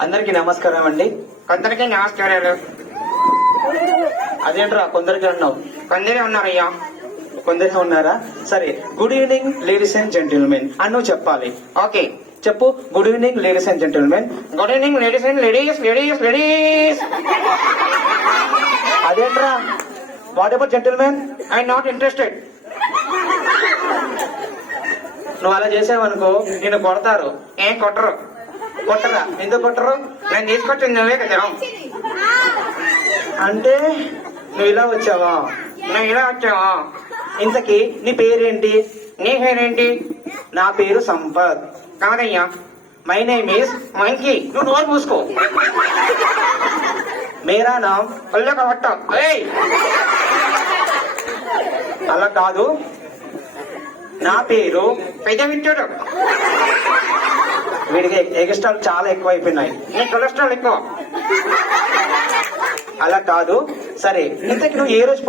అందరికీ నమస్కారం అండి. కొందరికి నమస్కారాలు. అదేంట్రా కొందరికి అన్నావు? కొందరే ఉన్నారయ్యా. కొందరికి ఉన్నారా? సరే, good evening ladies and gentlemen అని నువ్వు చెప్పాలి. ఓకే. చెప్పు, good evening ladies and gentlemen. Good evening ladies and ladies ladies ladies. అదేంట్రా, what about gentlemen? I not interested. నువ్వు అలా చేసావనుకో నిన్ను కొడతారు. ఏం కొట్టరు. కొట్టరా? ఎందుకు కొట్టరు? నేను తీసుకొచ్చింది నువ్వే కదా. అంటే నువ్వు ఇలా వచ్చావా? నువ్వు ఇలా వచ్చావా? ఇంతకీ నీ పేరేంటి? నీ పేరేంటి? నా పేరు సంపత్. కాదయ్యా, మై నేమ్ ఈస్. మంకీ. నువ్వు నోరు మూసుకో. మేరా నామ్. ఒళ్ళో కొట్ట. ఏయ్, అలా కాదు, నా పేరు. పెద్ద వింటాడు. వీడికి ఎగస్ట్రాలు చాలా ఎక్కువ అయిపోయినాయి. నీ కొలెస్ట్రాల్ ఎక్కువ. అలా కాదు. సరే, ఇంతకి నువ్వు ఏ రోజు